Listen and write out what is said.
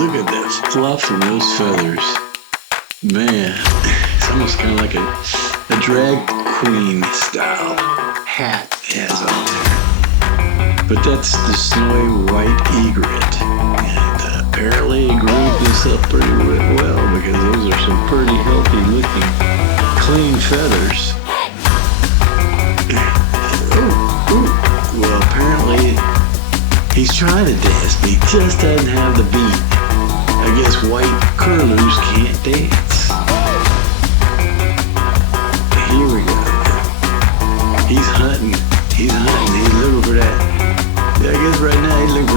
Look at the fluff in those feathers. Man, it's almost kind of like a drag queen style hat he has on there. But that's the snowy white egret. And apparently he grew this up pretty well because those are some pretty healthy looking clean feathers. Well, apparently he's trying to dance, but he just doesn't have the beat. I guess white curlews can't dance. Here we go. He's hunting. He's looking for that. I guess right now he's looking